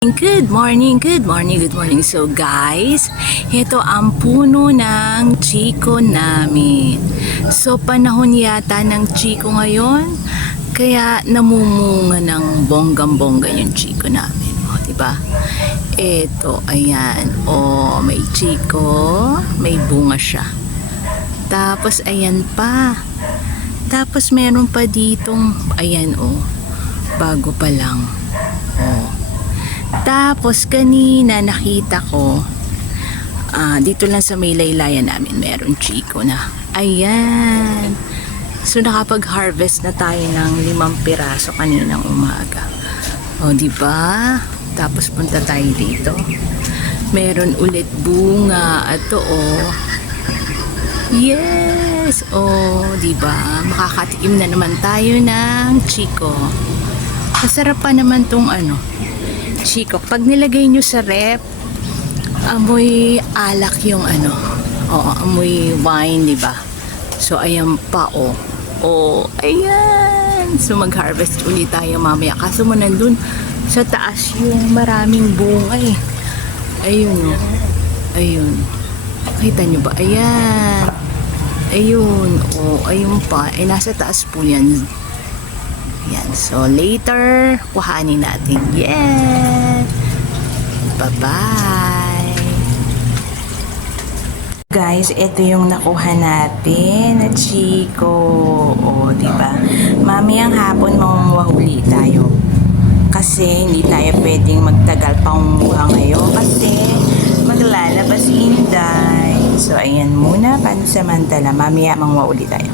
Good morning, good morning, good morning. So guys, ito ang puno ng chiko namin. So panahon yata ng chiko ngayon, kaya namumunga ng bonggang-bongga yung chiko namin. O, diba? Ito, ayan. O, may chiko, may bunga siya. Tapos ayan pa. Tapos meron pa ditong, ayan o, bago pa lang. O. Tapos kanina nakita ko dito lang sa may laylayan namin meron chiko na. Ayan. So nakapag-harvest na tayo ng 5 piraso kaninang umaga. O di ba? Tapos punta tayo dito. Meron ulit bunga at yes. Di ba? Makakatikim na naman tayo ng chiko. Masarap pa naman tong chiko. Pag nilagay nyo sa rep, amoy alak yung amoy wine, di ba? So, ayan pa, ayan. So, mag-harvest ulit tayo mamaya. Kaso mo nandun sa taas yung maraming bunga eh. Ayun, ayun. Kita nyo ba? Ayan. Ayun, ayun pa. Ay, nasa taas po yan. Yan. So, later, kuhanin natin. Yeah! Bye-bye! Guys, ito yung nakuha natin na chiko. Diba? Mamayang hapon mamumahuli tayo. Kasi hindi tayo pwedeng magtagal pangunguha ngayon. Kasi maglalabas Inday. So, ayan muna. Pansamantala, mamaya mangwahuli tayo.